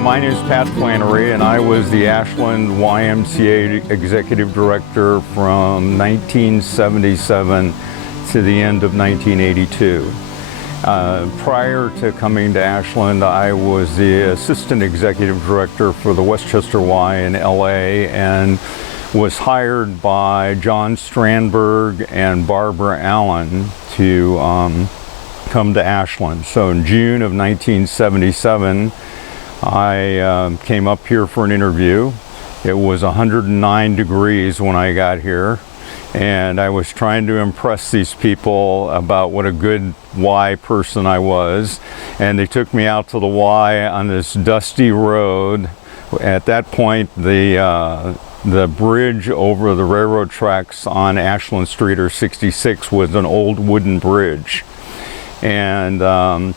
My name is Pat Flannery, and I was the Ashland YMCA Executive Director from 1977 to the end of 1982. Prior to coming to Ashland, I was the Assistant Executive Director for the Westchester Y in LA and was hired by John Stranberg and Barbara Allen to come to Ashland. So in June of 1977, I came up here for an interview. It was 109 degrees when I got here, and I was trying to impress these people about what a good Y person I was, and they took me out to the Y on this dusty road. At that point, the bridge over the railroad tracks on Ashland Street or 66 was an old wooden bridge, and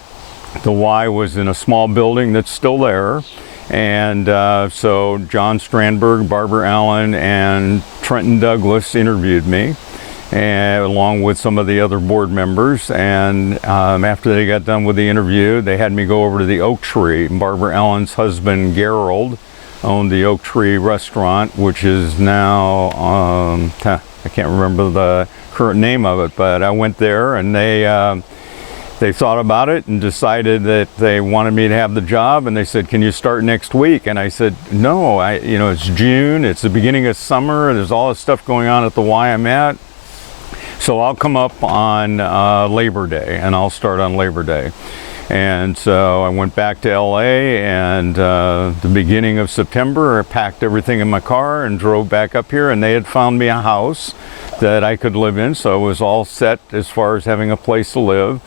the Y was in a small building that's still there. And so John Stranberg, Barbara Allen, and Trenton Douglas interviewed me, and along with some of the other board members. And after they got done with the interview, they had me go over to the Oak Tree. Barbara Allen's husband, Gerald, owned the Oak Tree restaurant, which is now, I can't remember the current name of it, but I went there, and they thought about it and decided that they wanted me to have the job, and they said, "Can you start next week?" And I said, "No, it's June, it's the beginning of summer, and there's all this stuff going on at the Y I'm at. So I'll come up on Labor Day, and I'll start on Labor Day." And so I went back to LA, and the beginning of September, I packed everything in my car and drove back up here, and they had found me a house that I could live in, so it was all set as far as having a place to live.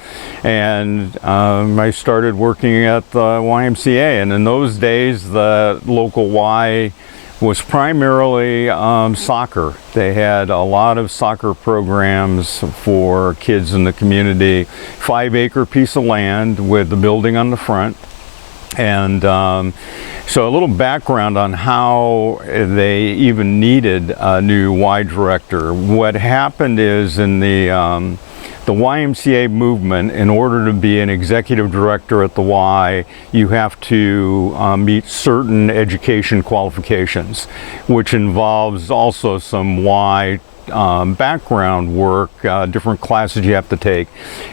And I started working at the YMCA, and in those days the local Y was primarily soccer. They had a lot of soccer programs for kids in the community. 5-acre piece of land with the building on the front. And so a little background on how they even needed a new Y director. What happened is in the YMCA movement, in order to be an executive director at the Y, you have to meet certain education qualifications, which involves also some Y background work, different classes you have to take.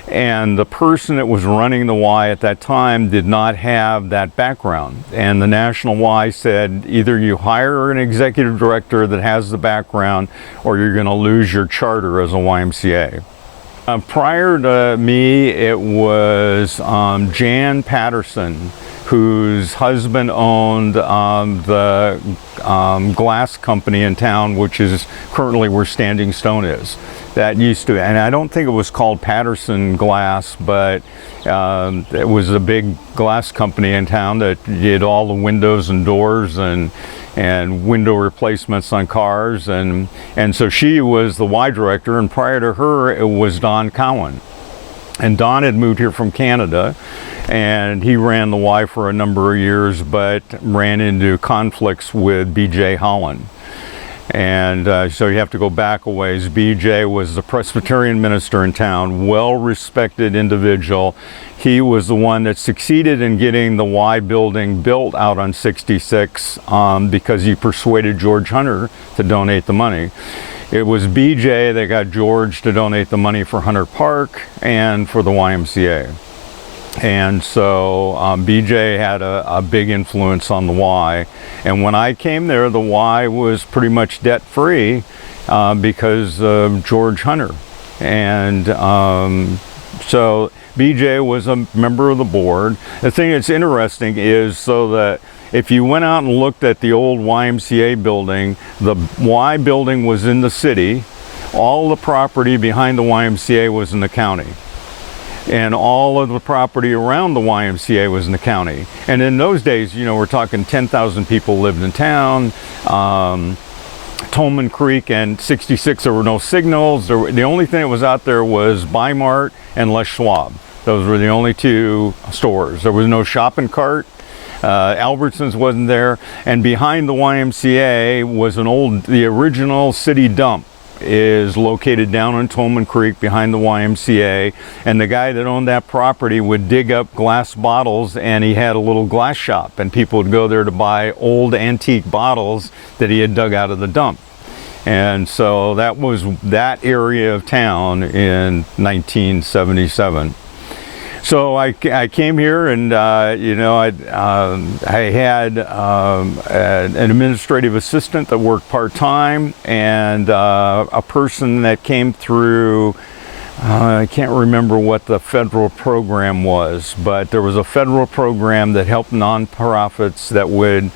And the person that was running the Y at that time did not have that background. And the National Y said, either you hire an executive director that has the background, or you're going to lose your charter as a YMCA. Prior to me, it was Jan Patterson, whose husband owned the glass company in town, which is currently where Standing Stone is. That used to, and I don't think it was called Patterson Glass, but it was a big glass company in town that did all the windows and doors and window replacements on cars, and so she was the Y director, and prior to her it was Don Cowan. And Don had moved here from Canada, and he ran the Y for a number of years, but ran into conflicts with B.J. Holland. And so you have to go back a ways. B.J. was the Presbyterian minister in town, well-respected individual. He was the one that succeeded in getting the Y building built out on 66 because he persuaded George Hunter to donate the money. It was B.J. that got George to donate the money for Hunter Park and for the YMCA. And so B.J. had a big influence on the Y. And when I came there, the Y was pretty much debt-free because of George Hunter. And so B.J. was a member of the board. The thing that's interesting is, so that if you went out and looked at the old YMCA building, the Y building was in the city. All the property behind the YMCA was in the county. And all of the property around the YMCA was in the county. And in those days, we're talking 10,000 people lived in town. Tolman Creek and 66, there were no signals. The only thing that was out there was Bi-Mart and Les Schwab. Those were the only two stores. There was no shopping cart. Albertsons wasn't there. And behind the YMCA was the original city dump. is located down on Tolman Creek behind the YMCA, and the guy that owned that property would dig up glass bottles, and he had a little glass shop, and people would go there to buy old antique bottles that he had dug out of the dump. And so that was that area of town in 1977. So I came here, and you know, I had an administrative assistant that worked part-time, and a person that came through, I can't remember what the federal program was, but there was a federal program that helped nonprofits that would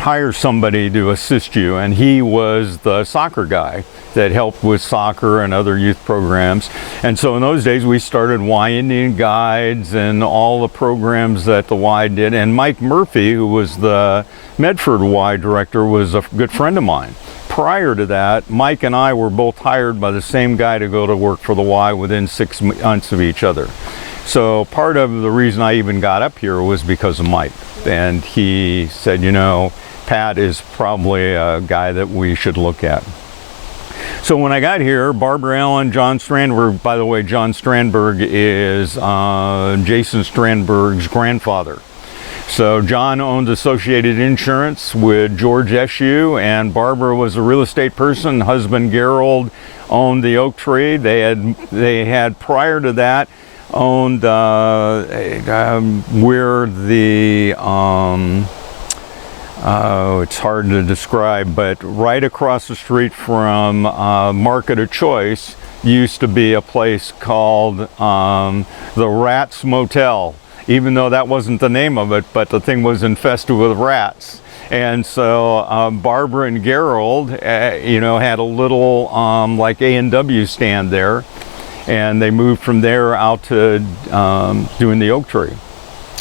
hire somebody to assist you, and he was the soccer guy that helped with soccer and other youth programs. And so in those days we started Y Indian guides and all the programs that the Y did, and Mike Murphy, who was the Medford Y director, was a good friend of mine. Prior to that, Mike and I were both hired by the same guy to go to work for the Y within 6 months of each other. So part of the reason I even got up here was because of Mike, and he said, you know, Pat is probably a guy that we should look at. So when I got here, Barbara Allen, John Stranberg, by the way, John Stranberg is Jason Stranberg's grandfather. So John owned Associated Insurance with George Eschoo, and Barbara was a real estate person. Husband Gerald owned the oak tree. They had prior to that owned where the it's hard to describe, but right across the street from Market of Choice used to be a place called the Rats Motel, even though that wasn't the name of it, but the thing was infested with rats. And so Barbara and Gerald, you know, had a little like A&W stand there, and they moved from there out to doing the oak tree.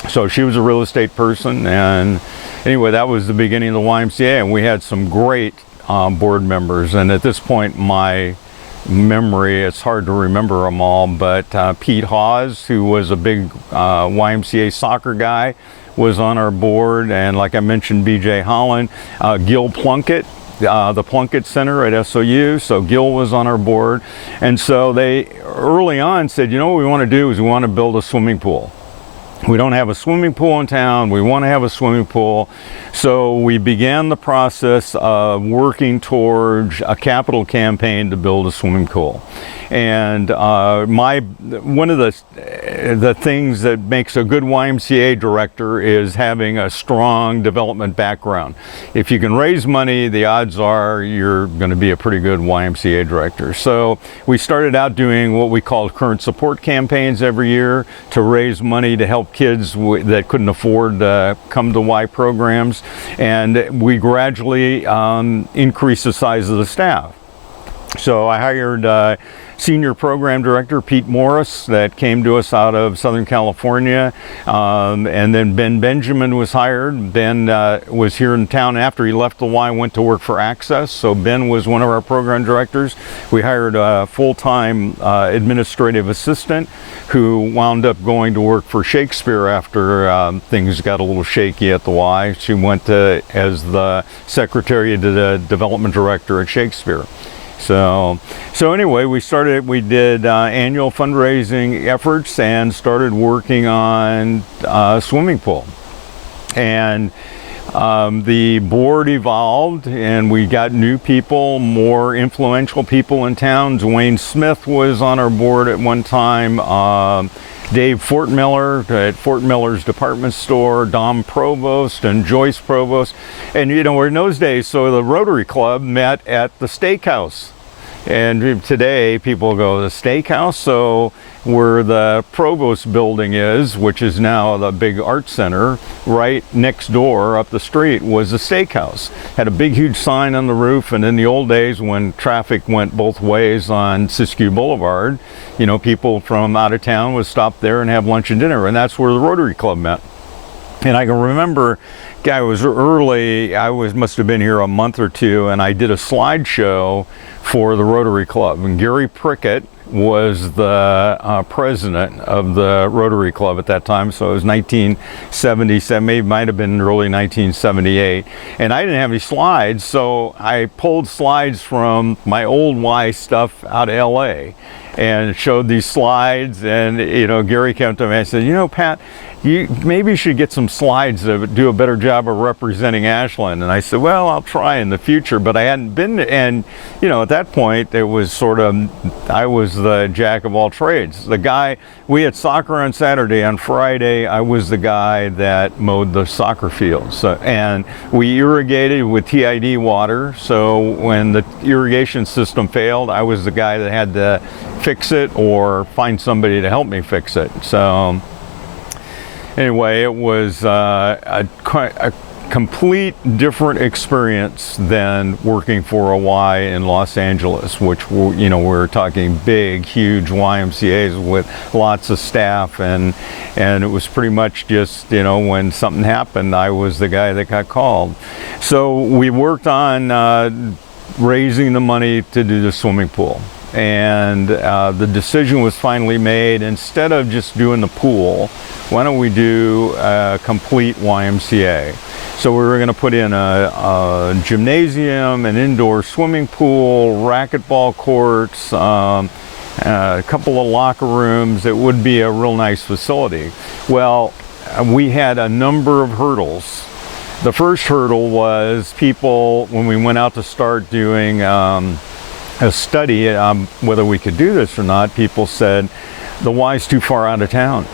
So she was a real estate person, and anyway, that was the beginning of the YMCA, and we had some great board members. And at this point, my memory, it's hard to remember them all, but Pete Hawes, who was a big YMCA soccer guy, was on our board, and like I mentioned, BJ Holland, Gil Plunkett, the Plunkett Center at SOU, so Gil was on our board. And so they early on said, you know what we want to do is we want to build a swimming pool. We don't have a swimming pool in town. We want to have a swimming pool. So we began the process of working towards a capital campaign to build a swimming pool. And one of the things that makes a good YMCA director is having a strong development background. If you can raise money, the odds are you're going to be a pretty good YMCA director. So we started out doing what we called current support campaigns every year to raise money to help kids that couldn't afford to come to Y programs, and we gradually increased the size of the staff. So I hired Senior Program Director Pete Morris that came to us out of Southern California, and then Ben Benjamin was hired. Ben was here in town after he left the Y, went to work for Access, so Ben was one of our program directors. We hired a full-time administrative assistant who wound up going to work for Shakespeare after things got a little shaky at the Y. She went as the secretary to the development director at Shakespeare. So anyway, we did annual fundraising efforts and started working on a swimming pool. And the board evolved, and we got new people, more influential people in town. Dwayne Smith was on our board at one time. Dave Fortmiller at Fort Miller's department store, Dom Provost and Joyce Provost. And you know, in those days, so the Rotary Club met at the steakhouse. And today people go, the steakhouse? So where the Provost building is, which is now the big art center, right next door up the street was the steakhouse. Had a big huge sign on the roof, and in the old days when traffic went both ways on Siskiyou Boulevard, you know, people from out of town would stop there and have lunch and dinner, and that's where the Rotary Club met. And I can remember, I was early, must have been here a month or two, and I did a slideshow for the Rotary Club. And Gary Prickett, was the president of the Rotary Club at that time, so it was 1977, maybe might have been early 1978, and I didn't have any slides, so I pulled slides from my old Y stuff out of LA and showed these slides, and Gary kept them and said, Pat, you maybe should get some slides to do a better job of representing Ashland. And I said, well, I'll try in the future, but I hadn't been to, and at that point it was sort of, I was the jack of all trades. The guy, we had soccer on Saturday, on Friday I was the guy that mowed the soccer fields. And we irrigated with TID water, so when the irrigation system failed, I was the guy that had to fix it or find somebody to help me fix it. So anyway, it was a complete different experience than working for a Y in Los Angeles, which we're talking big, huge YMCA's with lots of staff, and it was pretty much just when something happened, I was the guy that got called. So we worked on raising the money to do the swimming pool. And the decision was finally made, instead of just doing the pool, why don't we do a complete YMCA? So we were going to put in a gymnasium, an indoor swimming pool, racquetball courts, a couple of locker rooms. It would be a real nice facility. Well, we had a number of hurdles. The first hurdle was people, when we went out to start doing a study whether we could do this or not, people said the Y's too far out of town.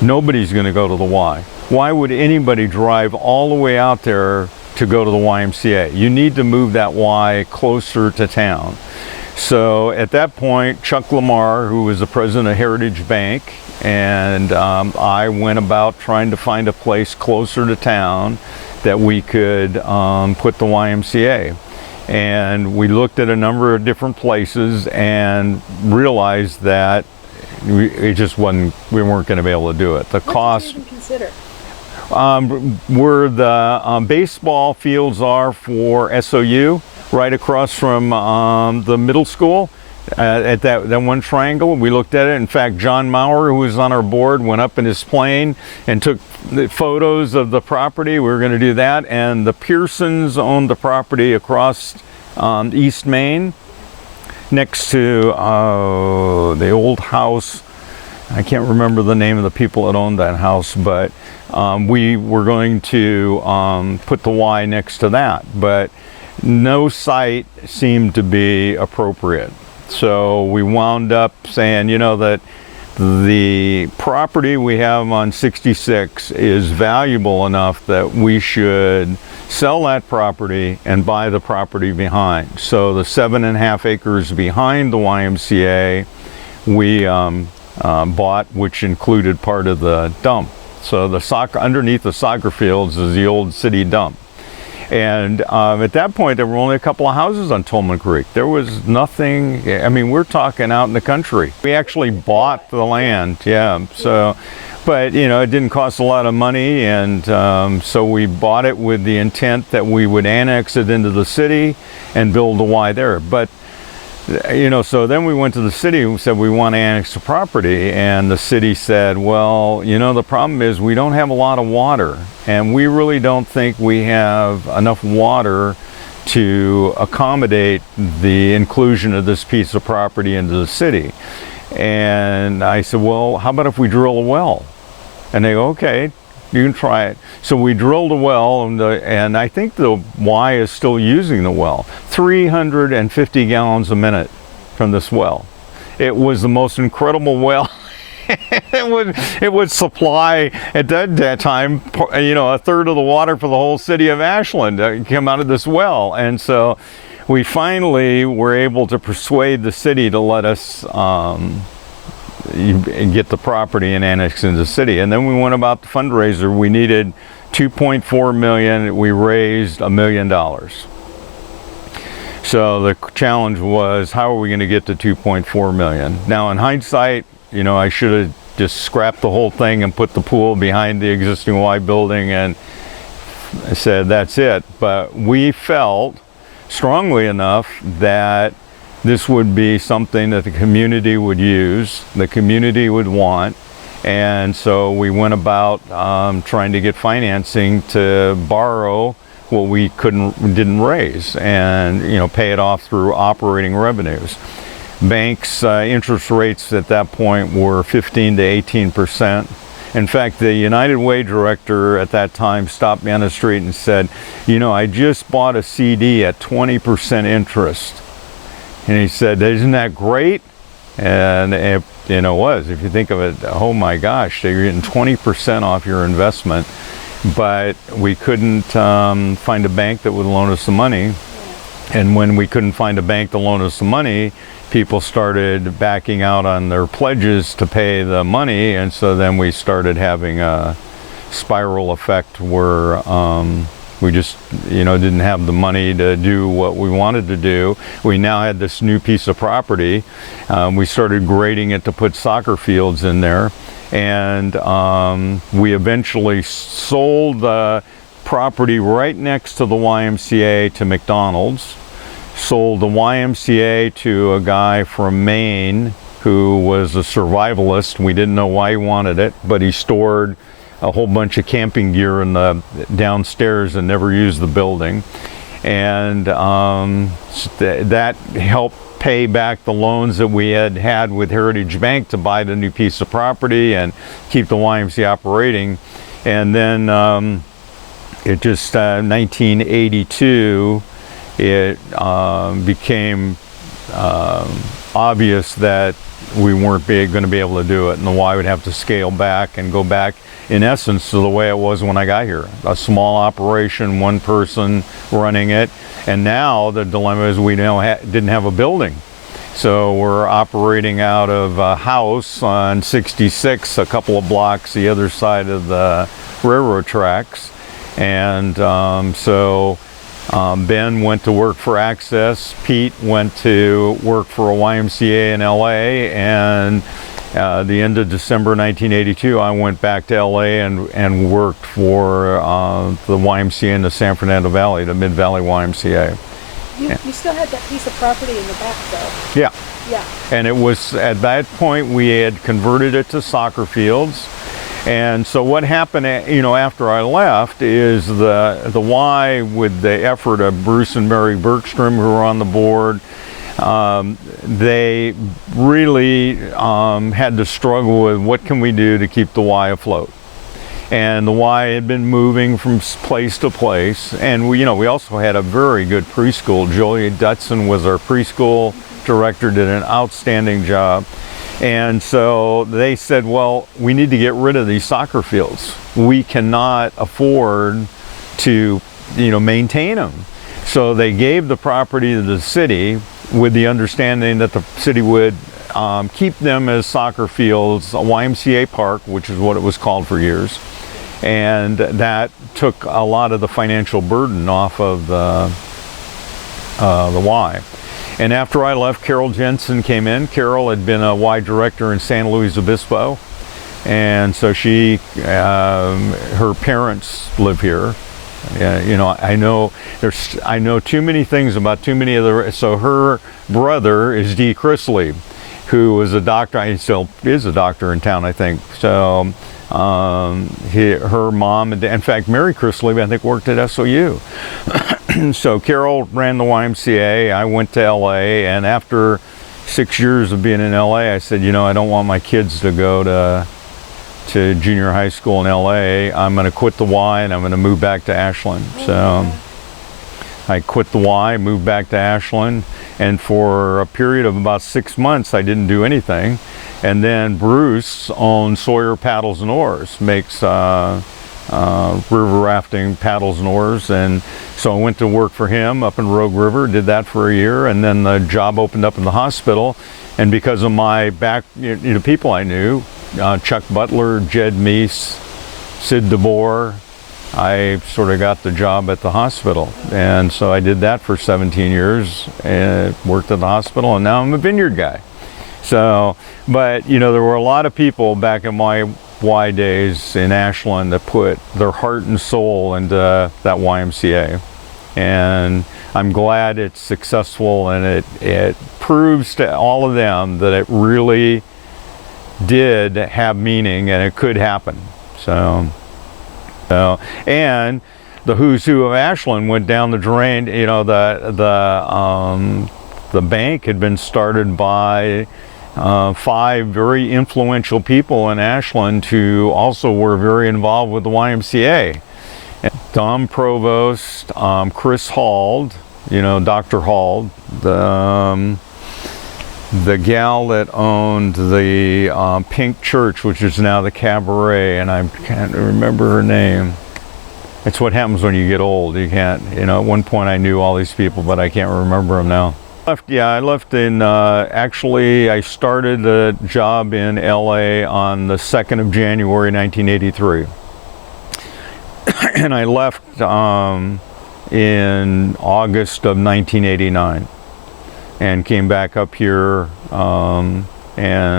Nobody's going to go to the Y. Why would anybody drive all the way out there to go to the YMCA? You need to move that Y closer to town. So at that point, Chuck Lamar, who was the president of Heritage Bank, and I went about trying to find a place closer to town that we could put the YMCA. And we looked at a number of different places and realized that it just wasn't, we weren't going to be able to do it. The cost. What did you even consider? Where the baseball fields are for SOU, right across from the middle school, at that one triangle. We looked at it. In fact, John Maurer, who was on our board, went up in his plane and took the photos of the property. We were going to do that. And the Pearsons owned the property across East Main, next to the old house. I can't remember the name of the people that owned that house, but we were going to put the Y next to that, but no site seemed to be appropriate. So we wound up saying, that the property we have on 66 is valuable enough that we should sell that property and buy the property behind. So the 7.5 acres behind the YMCA we bought, which included part of the dump. So the underneath the soccer fields is the old city dump. And at that point, there were only a couple of houses on Tolman Creek. There was nothing. I mean, we're talking out in the country. We actually bought the land, yeah. So, but it didn't cost a lot of money, and so we bought it with the intent that we would annex it into the city and build a Y there. But so then we went to the city and said we want to annex the property, and the city said, well, the problem is we don't have a lot of water, and we really don't think we have enough water to accommodate the inclusion of this piece of property into the city. And I said, well, how about if we drill a well? And they go, okay, you can try it. So we drilled a well, and I think the Y is still using the well. 350 gallons a minute from this well. It was the most incredible well. It would supply at that time, a third of the water for the whole city of Ashland came out of this well. And so we finally were able to persuade the city to let us get the property and annex into the city. And then we went about the fundraiser. We needed $2.4 million. We raised $1 million. So the challenge was, how are we going to get to $2.4 million? Now, in hindsight, I should have just scrapped the whole thing and put the pool behind the existing Y building and I said, that's it. But we felt strongly enough that this would be something that the community would use, the community would want. And so we went about trying to get financing to borrow what we didn't raise, and pay it off through operating revenues. Banks' interest rates at that point were 15 to 18%. In fact, the United Way director at that time stopped me on the street and said, I just bought a CD at 20% interest. And he said, isn't that great? And it was. If you think of it, oh my gosh, you're getting 20% off your investment. But we couldn't find a bank that would loan us the money. And when we couldn't find a bank to loan us the money, people started backing out on their pledges to pay the money, and so then we started having a spiral effect where we just didn't have the money to do what we wanted to do. We now had this new piece of property. We started grading it to put soccer fields in there, and we eventually sold the property right next to the YMCA to McDonald's. Sold the YMCA to a guy from Maine who was a survivalist. We didn't know why he wanted it, but he stored a whole bunch of camping gear in the downstairs and never used the building. And that helped pay back the loans that we had with Heritage Bank to buy the new piece of property and keep the YMCA operating. And then 1982, it became obvious that we weren't going to be able to do it, and the Y would have to scale back and go back, in essence, to the way it was when I got here. A small operation, one person running it, and now the dilemma is we didn't have a building. So we're operating out of a house on 66, a couple of blocks the other side of the railroad tracks. And Ben went to work for Access. Pete went to work for a YMCA in LA, and the end of December 1982, I went back to LA and worked for the YMCA in the San Fernando Valley, the Mid-Valley YMCA. You still had that piece of property in the back, though. Yeah. Yeah. And it was, at that point, we had converted it to soccer fields. And so what happened, after I left is the Y, with the effort of Bruce and Mary Bergstrom, who were on the board, they really had to struggle with what can we do to keep the Y afloat. And the Y had been moving from place to place. And we also had a very good preschool. Julia Dutson was our preschool director, did an outstanding job. And so they said, well, we need to get rid of these soccer fields. We cannot afford to, maintain them. So they gave the property to the city with the understanding that the city would keep them as soccer fields, a YMCA park, which is what it was called for years. And that took a lot of the financial burden off of the Y. And after I left, Carol Jensen came in. Carol had been a Y director in San Luis Obispo, and so her parents live here. I know too many things about too many other. So her brother is Dee Chrisley, who was a doctor. He still is a doctor in town, I think. So her mom, in fact, Mary Chrisley, I think, worked at SOU. So Carol ran the YMCA. I went to LA, and after 6 years of being in LA, I said, I don't want my kids to go to junior high school in LA. I'm going to quit the Y, and I'm going to move back to Ashland. So I quit the Y, moved back to Ashland, and for a period of about 6 months, I didn't do anything. And then Bruce owns Sawyer Paddles and Oars, makes river rafting paddles and oars, and so I went to work for him up in Rogue River, did that for a year, and then the job opened up in the hospital, and because of my people I knew, Chuck Butler, Jed Meese, Sid DeBoer, I sort of got the job at the hospital, and so I did that for 17 years, and worked at the hospital, and now I'm a vineyard guy. So, but there were a lot of people back in my Y days in Ashland that put their heart and soul into that YMCA. And I'm glad it's successful, and it proves to all of them that it really did have meaning and it could happen. So and the who's who of Ashland went down the drain. You know, the bank had been started by 5 very influential people in Ashland who also were very involved with the YMCA. Don Provost, Chris Hald, you know, Dr. Hald, the gal that owned the Pink Church, which is now the Cabaret, and I can't remember her name. It's what happens when you get old. You can't, you know, at one point I knew all these people, but I can't remember them now. I left in, actually I started the job in LA on the 2nd of January 1983. And I left in August of 1989 and came back up here and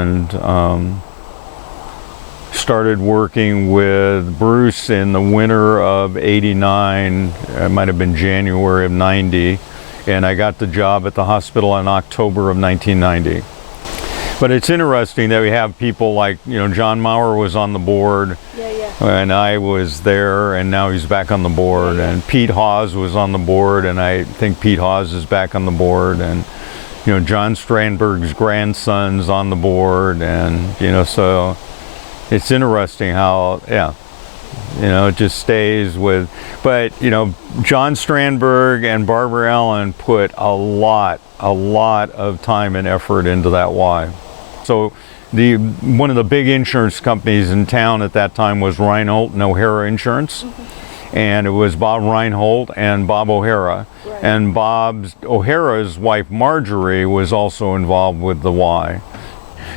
started working with Bruce in the winter of 89. It might have been January of 90. And I got the job at the hospital in October of 1990. But it's interesting that we have people like, you know, John Maurer was on the board. And I was there, and now he's back on the board. And Pete Hawes was on the board, and I think Pete Hawes is back on the board. And, you know, John Stranberg's grandson's on the board. And, you know, so it's interesting how, you know, it just stays with, but, you know, John Stranberg and Barbara Allen put a lot of time and effort into that Y. So one of the big insurance companies in town at that time was Reinhold and O'Hara Insurance. And it was Bob Reinhold and Bob O'Hara. Right. And O'Hara's wife Marjorie was also involved with the Y.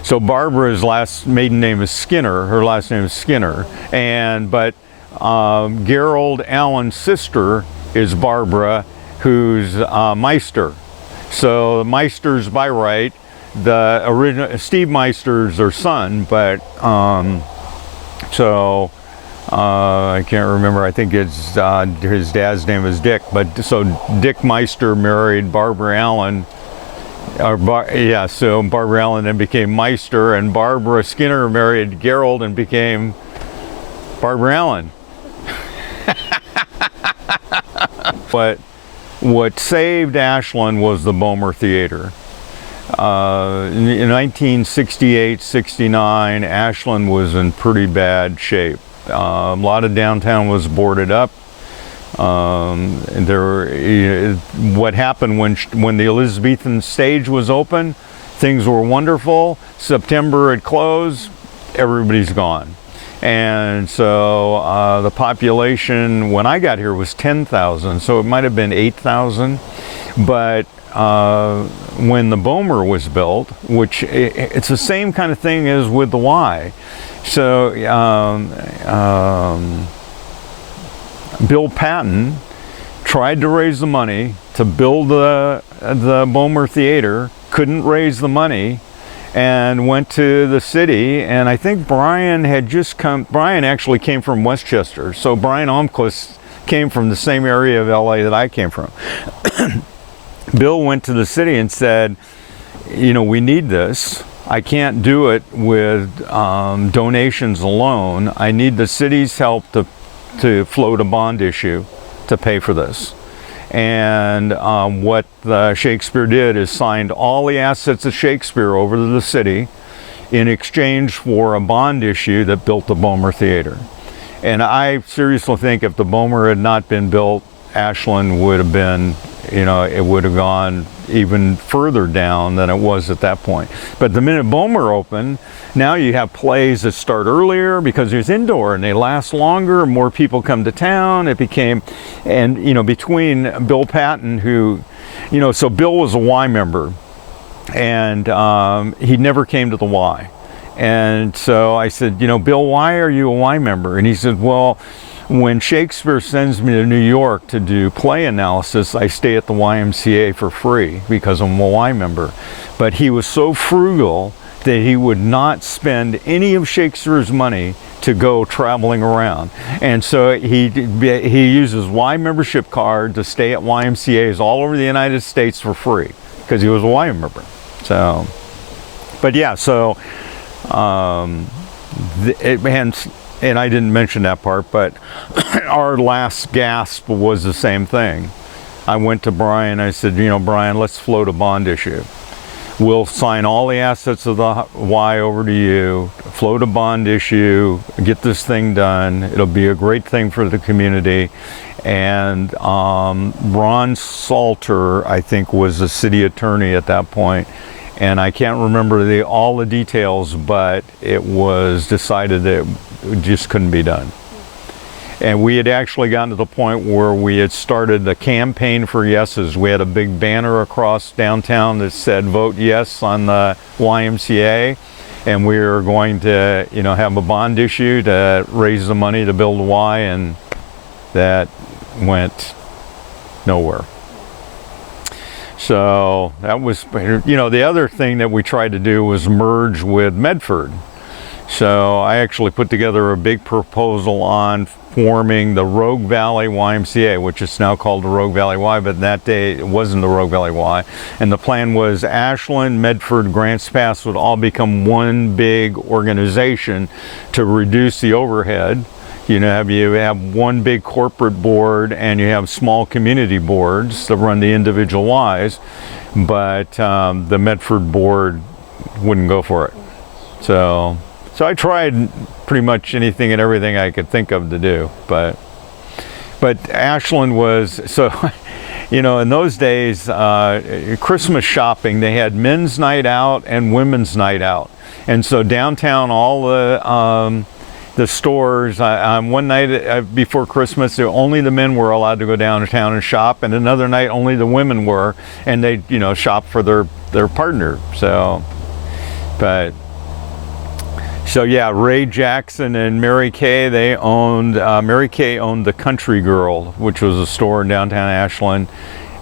So Barbara's maiden name is Skinner, her last name is Skinner, but Gerald Allen's sister is Barbara, who's Meister. So Meister's by right, the original Steve Meister's their son, but I can't remember. I think it's his dad's name is Dick, but so Dick Meister married Barbara Allen. So Barbara Allen then became Meister, and Barbara Skinner married Gerald and became Barbara Allen. But what saved Ashland was the Bomer Theater. In 1968-69, Ashland was in pretty bad shape. A lot of downtown was boarded up. What happened when the Elizabethan stage was open, things were wonderful. September it closed, everybody's gone. And so the population when I got here was 10,000, so it might have been 8,000. But when the Bomer was built, which it's the same kind of thing as with the Y. So Bill Patton tried to raise the money to build the Bomer Theater, couldn't raise the money, and went to the city. And I think Brian actually came from Westchester, so Brian Almquist came from the same area of LA that I came from. Bill went to the city and said, you know, we need this. I can't do it with donations alone. I need the city's help to float a bond issue to pay for this. And what Shakespeare did is signed all the assets of Shakespeare over to the city in exchange for a bond issue that built the Bomer Theater. And I seriously think if the Bomer had not been built, Ashland would have been, you know, it would have gone even further down than it was at that point. But the minute Bomer opened, now you have plays that start earlier because there's indoor and they last longer, more people come to town. It became, and you know, between Bill Patton, who, you know, so Bill was a Y member, and he never came to the Y. And so I said, you know, Bill, why are you a Y member? And he said, well, when Shakespeare sends me to New York to do play analysis, I stay at the YMCA for free because I'm a Y member. But he was so frugal, that he would not spend any of Shakespeare's money to go traveling around. And so he used his Y membership card to stay at YMCAs all over the United States for free because he was a Y member. So, but yeah, so, and I didn't mention that part, but our last gasp was the same thing. I went to Brian, I said, you know, Brian, let's float a bond issue. We'll sign all the assets of the Y over to you, float a bond issue, get this thing done. It'll be a great thing for the community. And Ron Salter, I think, was the city attorney at that point. And I can't remember all the details, but it was decided that it just couldn't be done. And we had actually gotten to the point where we had started the campaign for yeses. We had a big banner across downtown that said vote yes on the YMCA. And we were going to, you know, have a bond issue to raise the money to build a Y, and that went nowhere. So that was, you know, the other thing that we tried to do was merge with Medford. So I actually put together a big proposal on forming the Rogue Valley YMCA, which is now called the Rogue Valley Y, but that day it wasn't the Rogue Valley Y. And the plan was Ashland, Medford, Grants Pass would all become one big organization to reduce the overhead. You have one big corporate board, and you have small community boards that run the individual Ys, but the Medford board wouldn't go for it. So I tried pretty much anything and everything I could think of to do, but Ashland was, so, you know, in those days, Christmas shopping, they had men's night out and women's night out. And so downtown, all the stores, one night before Christmas, only the men were allowed to go downtown and shop, and another night only the women were, and they, you know, shop for their partner. So yeah, Ray Jackson and Mary Kay, Mary Kay owned the Country Girl, which was a store in downtown Ashland.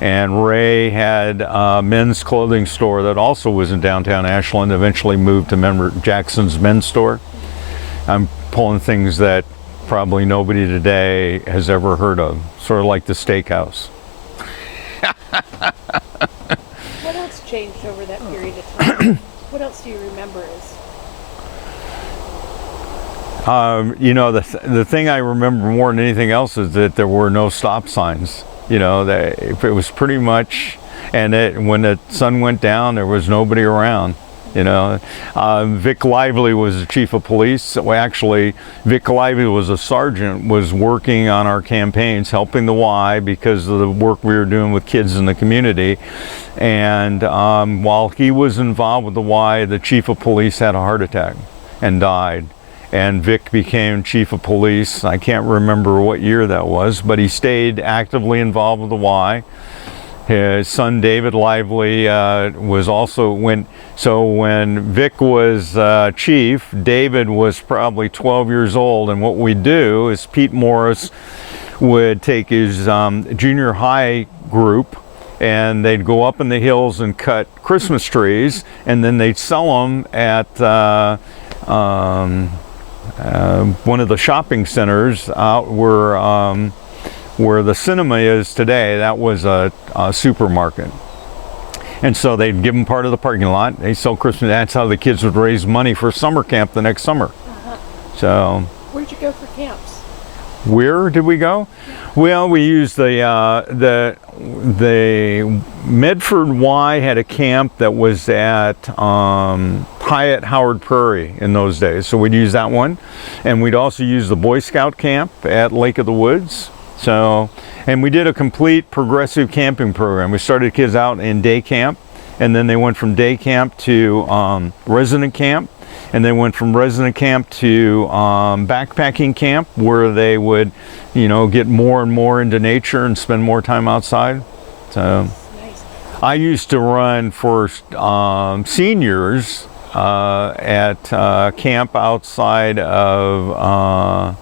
And Ray had a men's clothing store that also was in downtown Ashland, eventually moved to Jackson's men's store. I'm pulling things that probably nobody today has ever heard of, sort of like the steakhouse. What else changed over that period of time? What else do you remember as? You know, the thing I remember more than anything else is that there were no stop signs. You know, it was pretty much, and when the sun went down, there was nobody around. You know, Vic Lively was the chief of police. Well, actually, Vic Lively was a sergeant, was working on our campaigns, helping the Y because of the work we were doing with kids in the community. And while he was involved with the Y, the chief of police had a heart attack and died. And Vic became chief of police. I can't remember what year that was, but he stayed actively involved with the Y. His son David Lively was also, when Vic was chief, David was probably 12 years old, and what we do is Pete Morris would take his junior high group, and they'd go up in the hills and cut Christmas trees, and then they'd sell them at one of the shopping centers out where the cinema is today. That was a supermarket. And so they'd give them part of the parking lot. They sell Christmas. That's how the kids would raise money for summer camp the next summer. So. Where'd you go for camps? Where did we go? Well, we used the Medford Y had a camp that was at Hyatt Howard Prairie in those days. So we'd use that one. And we'd also use the Boy Scout camp at Lake of the Woods. So, and we did a complete progressive camping program. We started kids out in day camp, and then they went from day camp to resident camp, and they went from resident camp to backpacking camp, where they would, you know, get more and more into nature and spend more time outside. So, Nice. I used to run for seniors at camp outside of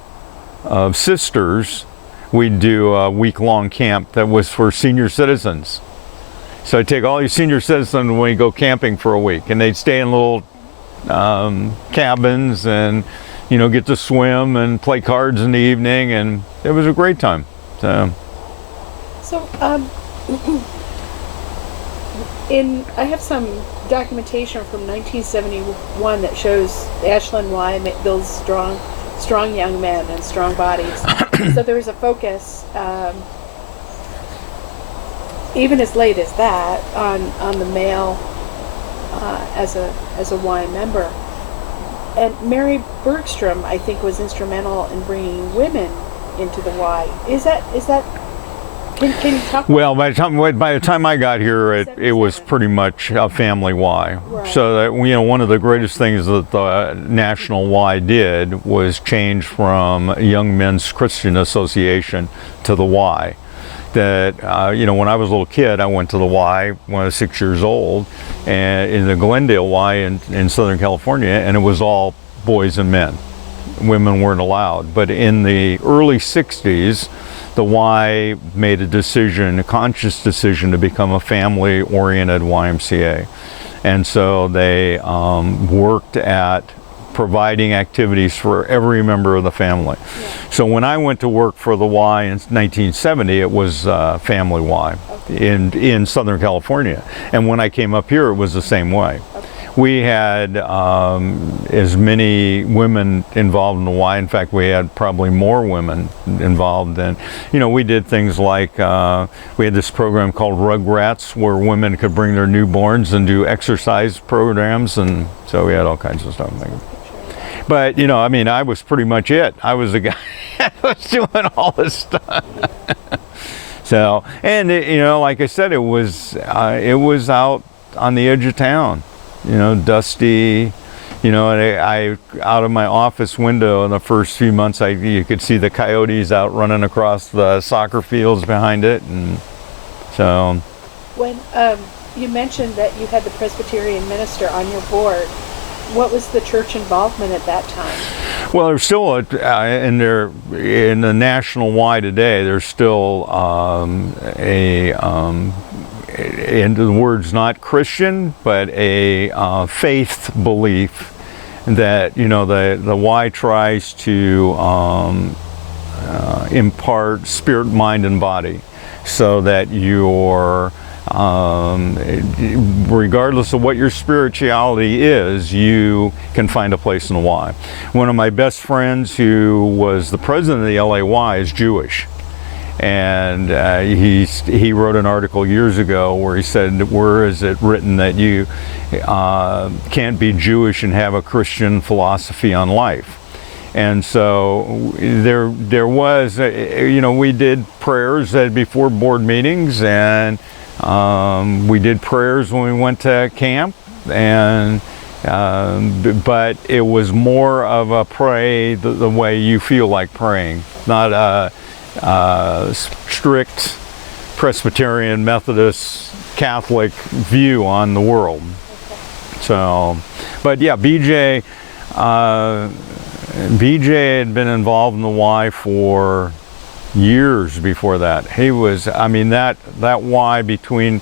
Sisters. We'd do a week-long camp that was for senior citizens. So I'd take all these senior citizens when we go camping for a week, and they'd stay in little cabins and, get to swim and play cards in the evening, and it was a great time. So I have some documentation from 1971 that shows Ashland Y builds strong young men and strong bodies. So there was a focus, even as late as that, on the male as a Y member. And Mary Bergstrom, I think, was instrumental in bringing women into the Y. Is that? Can you talk? Well, by the time I got here, it was pretty much a family Y. Right. So that, one of the greatest things that the National Y did was change from Young Men's Christian Association to the Y. That when I was a little kid, I went to the Y when I was 6 years old, and in the Glendale Y in Southern California, and it was all boys and men. Women weren't allowed. But in the early 60s, the Y made a conscious decision to become a family-oriented YMCA. And so they worked at providing activities for every member of the family. Yeah. So when I went to work for the Y in 1970, it was Family Y in Southern California. And when I came up here, it was the same way. Okay. We had as many women involved in the Y. In fact, we had probably more women involved. And, we did things like, we had this program called Rugrats, where women could bring their newborns and do exercise programs. And so we had all kinds of stuff. But, I was pretty much it. I was the guy that was doing all this stuff. So, and, like I said, it was out on the edge of town. Dusty, and I out of my office window in the first few months, you could see the coyotes out running across the soccer fields behind it, and so. When you mentioned that you had the Presbyterian minister on your board, what was the church involvement at that time? Well, there's still in the National Y today. There's still and the word's not Christian, but a faith belief that the Y tries to impart spirit, mind, and body, so that you're regardless of what your spirituality is, you can find a place in the Y. One of my best friends, who was the president of the LAY, is Jewish. And he wrote an article years ago where he said, where is it written that you can't be Jewish and have a Christian philosophy on life? And so there was, we did prayers before board meetings, and we did prayers when we went to camp, and but it was more of a pray the way you feel like praying, not a strict Presbyterian, Methodist, Catholic view on the world. Okay. So, but yeah, BJ had been involved in the Y for years before that. He was, that Y, between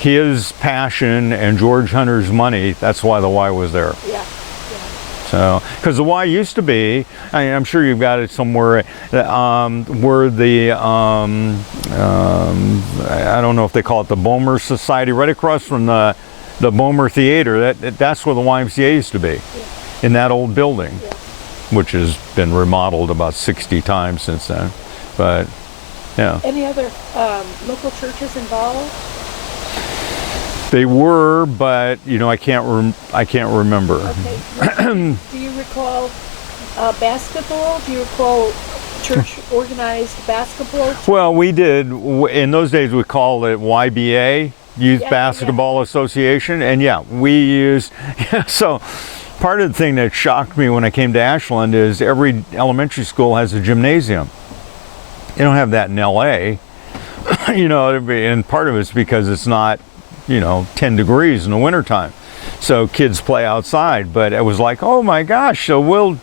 his passion and George Hunter's money, that's why the Y was there. Yeah. So, because the Y used to be, I'm sure you've got it somewhere, where the, I don't know if they call it the Bomer Society, right across from the Bomer Theater. That's where the YMCA used to be, in that old building, which has been remodeled about 60 times since then. But, yeah. Any other local churches involved? They were, but I can't remember. Okay. Do you recall basketball? Do you recall church organized basketball? Well, we did. In those days, we called it YBA, Youth Basketball Association, and we used. So, part of the thing that shocked me when I came to Ashland is every elementary school has a gymnasium. You don't have that in LA, and part of it's because it's not 10 degrees in the wintertime. So kids play outside, but it was like, oh my gosh, so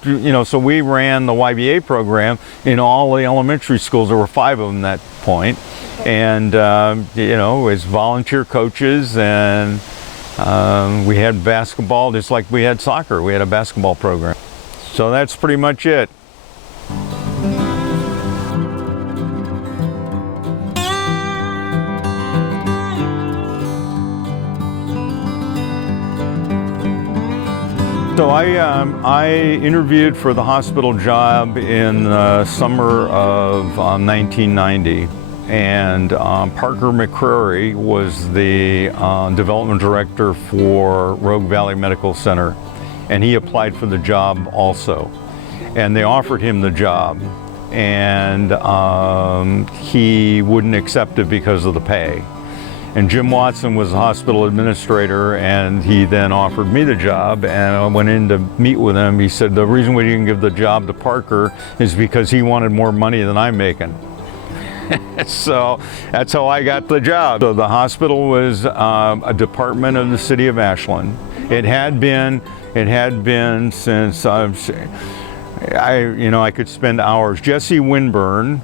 so we ran the YBA program in all the elementary schools. There were 5 of them at that point. And, it was volunteer coaches, and We had basketball just like we had soccer. We had a basketball program. So that's pretty much it. So I interviewed for the hospital job in the summer of 1990, and Parker McCrary was the development director for Rogue Valley Medical Center, and he applied for the job also, and they offered him the job, and he wouldn't accept it because of the pay. And Jim Watson was the hospital administrator, and he then offered me the job, and I went in to meet with him. He said the reason we didn't give the job to Parker is because he wanted more money than I'm making. So that's how I got the job. So the hospital was a department of the city of Ashland. It had been since I could spend hours. Jesse Winburn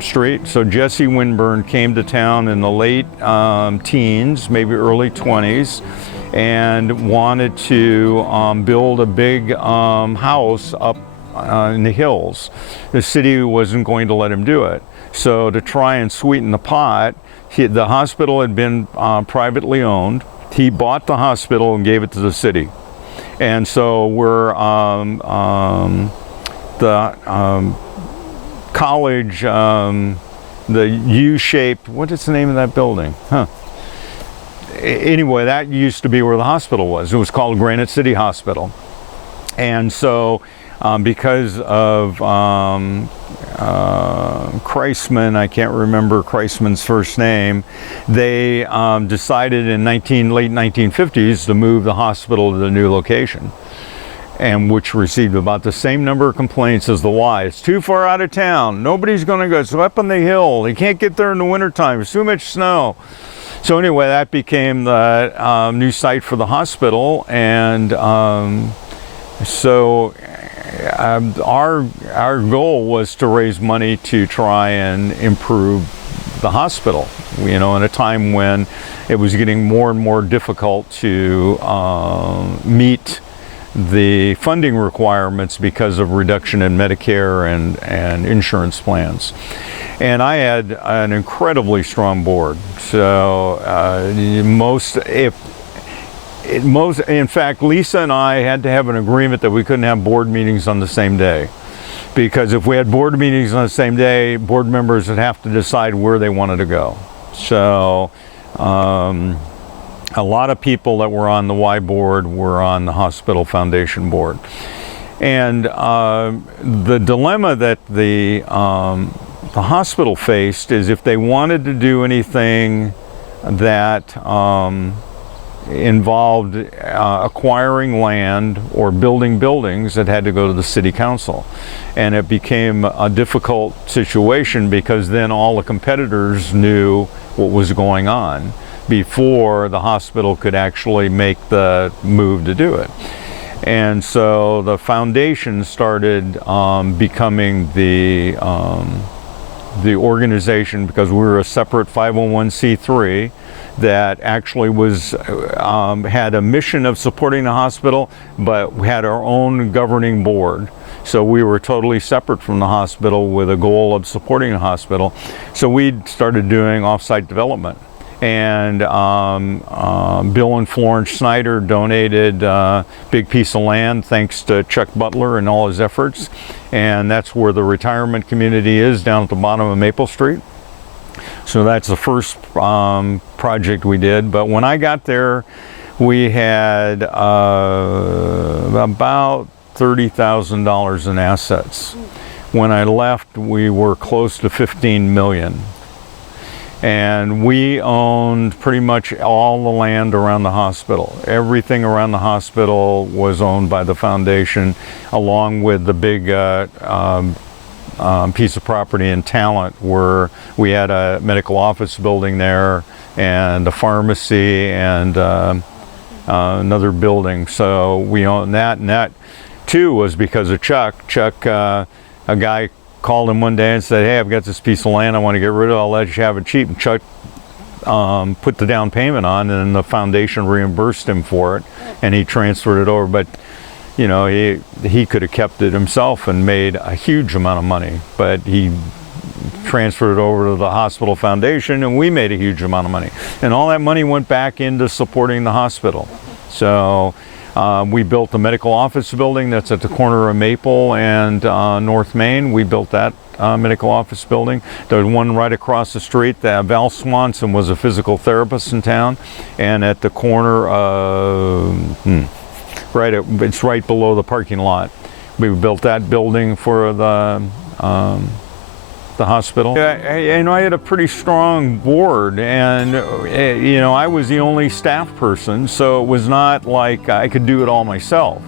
Street. So Jesse Winburn came to town in the late teens, maybe early 20s, and wanted to build a big house up in the hills. The city wasn't going to let him do it. So to try and sweeten the pot, the hospital had been privately owned. He bought the hospital and gave it to the city. And so we're college, the U-shaped, what is the name of that building? Anyway, that used to be where the hospital was. It was called Granite City Hospital. And so because of Kreisman, I can't remember Kreisman's first name, they decided in late 1950s to move the hospital to the new location, and which received about the same number of complaints as the Y. It's too far out of town. Nobody's going to go. It's up on the hill. You can't get there in the wintertime. There's too much snow. So anyway, that became the new site for the hospital, and so our goal was to raise money to try and improve the hospital. In a time when it was getting more and more difficult to meet the funding requirements because of reduction in Medicare and insurance plans. And I had an incredibly strong board. So in fact, Lisa and I had to have an agreement that we couldn't have board meetings on the same day. Because if we had board meetings on the same day, board members would have to decide where they wanted to go. So a lot of people that were on the Y board were on the hospital foundation board. And the dilemma that the hospital faced is if they wanted to do anything that involved acquiring land or building buildings, it had to go to the city council. And it became a difficult situation because then all the competitors knew what was going on before the hospital could actually make the move to do it. And so the foundation started becoming the organization, because we were a separate 501c3 that actually was had a mission of supporting the hospital, but we had our own governing board. So we were totally separate from the hospital with a goal of supporting the hospital. So we started doing off-site development. And Bill and Florence Snyder donated a big piece of land thanks to Chuck Butler and all his efforts. And that's where the retirement community is, down at the bottom of Maple Street. So that's the first project we did. But when I got there, we had about $30,000 in assets. When I left, we were close to $15 million. And we owned pretty much all the land around the hospital. Everything around the hospital was owned by the foundation, along with the big piece of property in Talent, where we had a medical office building there and a pharmacy and another building. So we owned that, and that too was because of Chuck. Chuck, a guy called him one day and said, "Hey, I've got this piece of land I want to get rid of. I'll let you have it cheap." And Chuck put the down payment on, and the foundation reimbursed him for it, and he transferred it over. But you know, he could have kept it himself and made a huge amount of money, but he transferred it over to the hospital foundation, and we made a huge amount of money. And all that money went back into supporting the hospital. So we built the medical office building that's at the corner of Maple and North Main. We built that medical office building. There's one right across the street. Val Swanson was a physical therapist in town, and at the corner of it's right below the parking lot. We built that building for the hospital. And I had a pretty strong board, and you know, I was the only staff person, so it was not like I could do it all myself.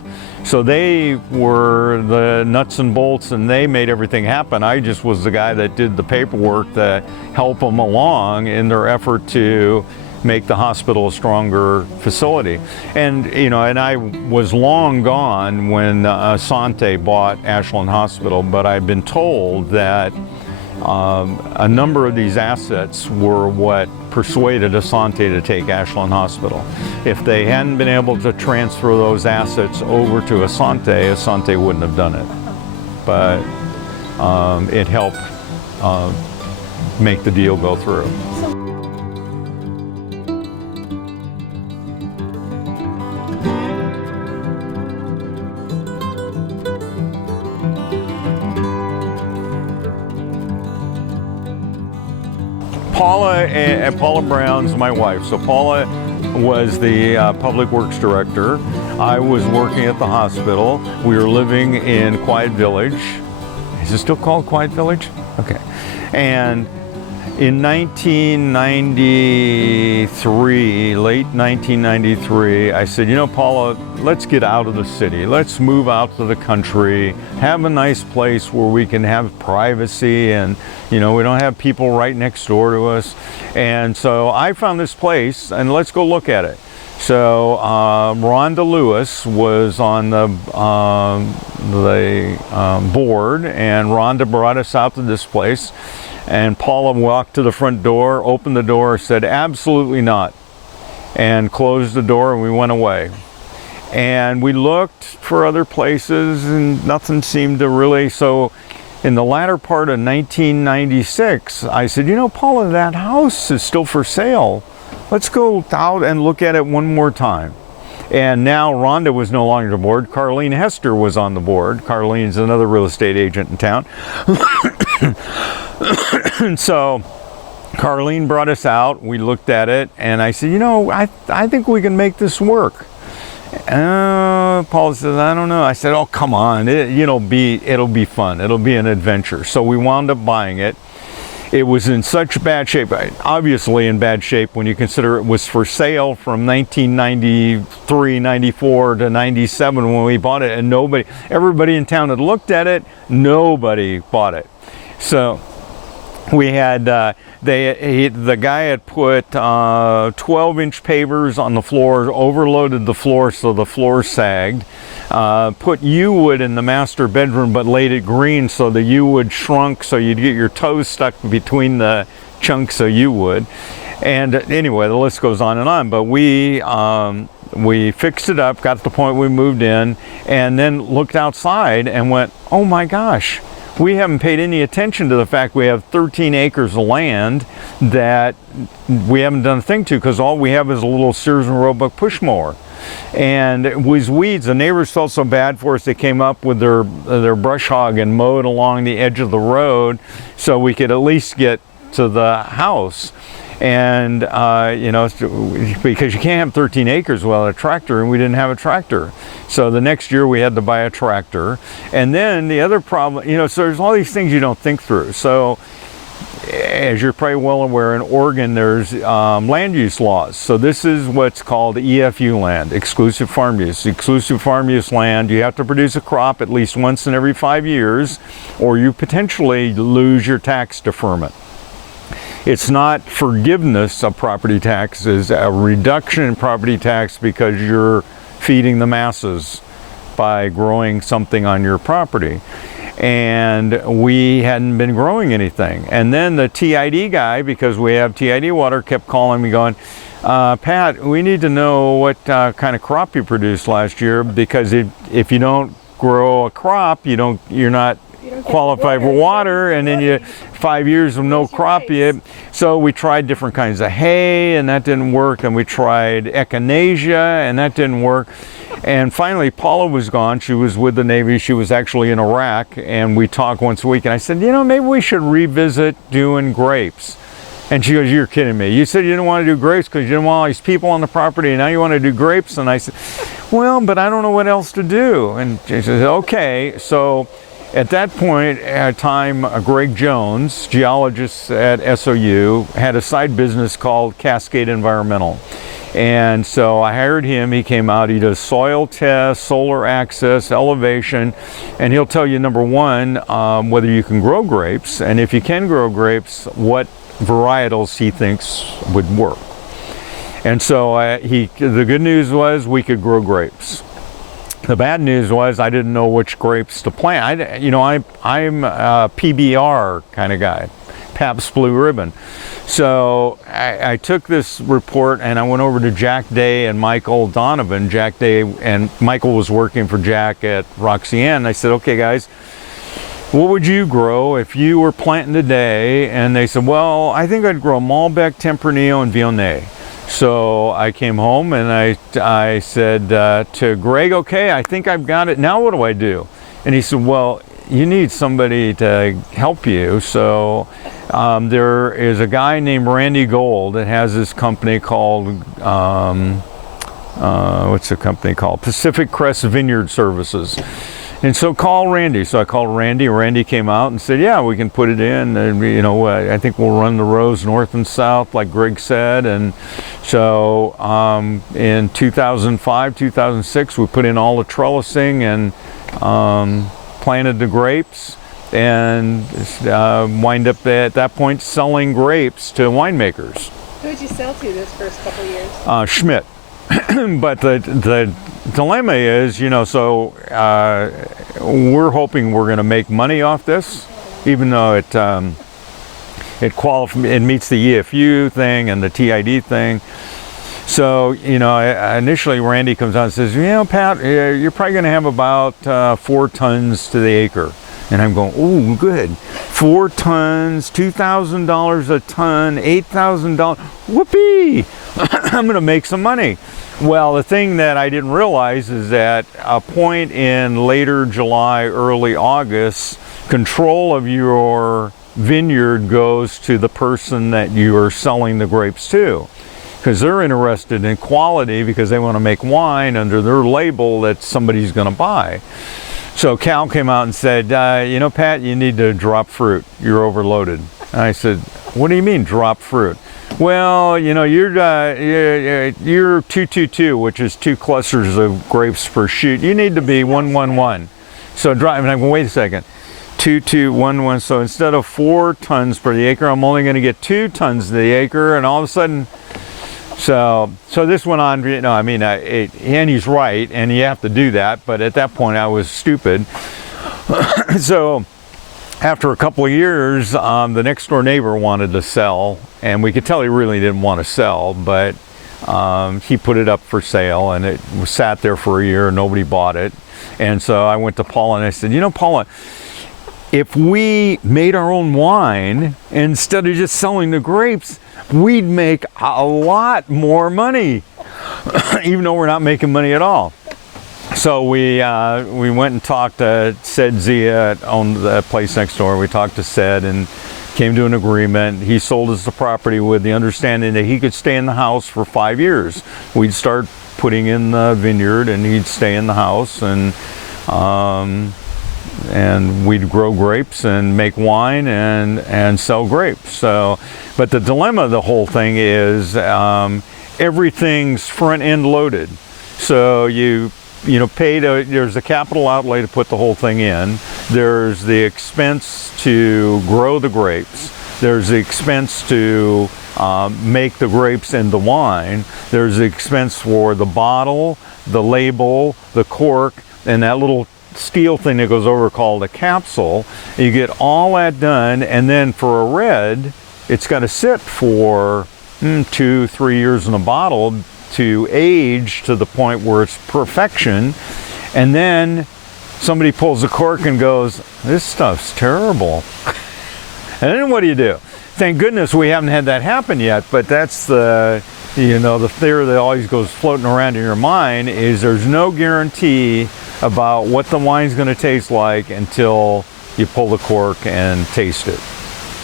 So they were the nuts and bolts, and they made everything happen. I just was the guy that did the paperwork that helped them along in their effort to make the hospital a stronger facility. And you know, and I was long gone when Asante bought Ashland Hospital, but I've been told that a number of these assets were what persuaded Asante to take Ashland Hospital. If they hadn't been able to transfer those assets over to Asante wouldn't have done it. But it helped make the deal go through. Paula Brown's my wife. So Paula was the public works director. I was working at the hospital. We were living in Quiet Village. Is it still called Quiet Village? Okay. And in 1993, late 1993, I said, you know, Paula, let's get out of the city. Let's move out to the country, have a nice place where we can have privacy, and, you know, we don't have people right next door to us. And so I found this place, and let's go look at it. So Rhonda Lewis was on the board, and Rhonda brought us out to this place. And Paula walked to the front door, opened the door, said, absolutely not, and closed the door, and we went away. And we looked for other places, and nothing seemed to really. So in the latter part of 1996, I said, you know, Paula, that house is still for sale. Let's go out and look at it one more time. And now Rhonda was no longer on the board. Carlene Hester was on the board. Carlene's another real estate agent in town. And so Carlene brought us out. We looked at it, and I said, you know, I think we can make this work. Paul says, I don't know. I said, oh, come on. It'll be fun. It'll be an adventure. So we wound up buying it. It was in such bad shape, obviously in bad shape when you consider it was for sale from 1993, 94 to 97 when we bought it, and everybody in town had looked at it, nobody bought it. So we had, the guy had put 12-inch pavers on the floor, overloaded the floor so the floor sagged. Put yew-wood in the master bedroom, but laid it green so the yew-wood shrunk so you'd get your toes stuck between the chunks of yew-wood. And anyway, the list goes on and on. But we fixed it up, got to the point we moved in, and then looked outside and went, oh my gosh, we haven't paid any attention to the fact we have 13 acres of land that we haven't done a thing to, because all we have is a little Sears and Roebuck push mower. And it was weeds. The neighbors felt so bad for us, they came up with their brush hog and mowed along the edge of the road so we could at least get to the house. And you know, because you can't have 13 acres without a tractor, and we didn't have a tractor. So the next year we had to buy a tractor. And then the other problem, you know, so there's all these things you don't think through. So as you're probably well aware, in Oregon there's land use laws. So this is what's called EFU land, exclusive farm use. Exclusive farm use land, you have to produce a crop at least once in every 5 years, or you potentially lose your tax deferment. It's not forgiveness of property taxes, a reduction in property tax because you're feeding the masses by growing something on your property. and we hadn't been growing anything. And then the TID guy, because we have TID water, kept calling me going, Pat, we need to know what kind of crop you produced last year, because if you don't grow a crop, you're not qualified for water, and then you 5 years of no crop. So we tried different kinds of hay, and that didn't work, and we tried echinacea, and that didn't work. And finally, Paula was gone. She was with the Navy. She was actually in Iraq, and we talked once a week, and I said, maybe we should revisit doing grapes. And she goes, you're kidding me. You said you didn't want to do grapes because you didn't want all these people on the property, and now you want to do grapes? And I said, well, but I don't know what else to do. And she says, okay. So at that point, at a time, Greg Jones, geologist at SOU, had a side business called Cascade Environmental. And so I hired him. He came out, he does soil tests, solar access, elevation, and he'll tell you, number one, whether you can grow grapes, and if you can grow grapes, what varietals he thinks would work. And so the good news was we could grow grapes. The bad news was I didn't know which grapes to plant. I'm a PBR kind of guy, Pabst Blue Ribbon. So I took this report and I went over to Jack Day and Michael Donovan. Jack Day and Michael was working for Jack at Roxanne. I said, okay guys, what would you grow if you were planting today? And they said, well, I think I'd grow Malbec, Tempranillo, and Viognier. So I came home and I said to Greg, okay, I think I've got it. Now what do I do? And he said, well, you need somebody to help you. So there is a guy named Randy Gold that has this company called, what's the company called? Pacific Crest Vineyard Services. And so call Randy. So I called Randy. Randy came out and said, yeah, we can put it in. And, I think we'll run the rows north and south, like Greg said. And so in 2005, 2006, we put in all the trellising and planted the grapes, and wind up at that point selling grapes to winemakers. Who did you sell to those first couple of years? Schmidt. But the dilemma is, so we're hoping we're going to make money off this, even though it meets the EFU thing and the TID thing. So, initially Randy comes out and says, Pat, you're probably going to have about 4 tons to the acre. And I'm going, oh, good. 4 tons, $2,000 a ton, $8,000. Whoopee! I'm going to make some money. Well, the thing that I didn't realize is that a point in later July, early August, control of your vineyard goes to the person that you are selling the grapes to, because they're interested in quality, because they want to make wine under their label that somebody's going to buy. So Cal came out and said, Pat, you need to drop fruit. You're overloaded. And I said, what do you mean drop fruit? Well, you're 222, which is 2 clusters of grapes per shoot. You need to be 111. So drop, and I'm going, wait a second. 2211. So instead of 4 tons per the acre, I'm only going to get 2 tons to the acre, and all of a sudden, so this went on. And he's right, and you have to do that. But at that point, I was stupid. So after a couple of years, the next door neighbor wanted to sell, and we could tell he really didn't want to sell, but he put it up for sale, and it sat there for a year and nobody bought it. And so I went to Paula and I said, Paula, if we made our own wine instead of just selling the grapes, we'd make a lot more money, even though we're not making money at all. So we went and talked to Sid Zia, owned the place next door. We talked to Sid and came to an agreement. He sold us the property with the understanding that he could stay in the house for 5 years. We'd start putting in the vineyard, and he'd stay in the house, and we'd grow grapes and make wine and sell grapes. So, but the dilemma of the whole thing is everything's front end loaded. So there's a capital outlay to put the whole thing in. There's the expense to grow the grapes. There's the expense to make the grapes into wine. There's the expense for the bottle, the label, the cork, and that little steel thing that goes over called a capsule. You get all that done, and then for a red, it's got to sit for 2-3 years in a bottle to age to the point where it's perfection. And then somebody pulls the cork and goes, this stuff's terrible. And then what do? Thank goodness we haven't had that happen yet, but that's the theory that always goes floating around in your mind is there's no guarantee about what the wine's going to taste like until you pull the cork and taste it.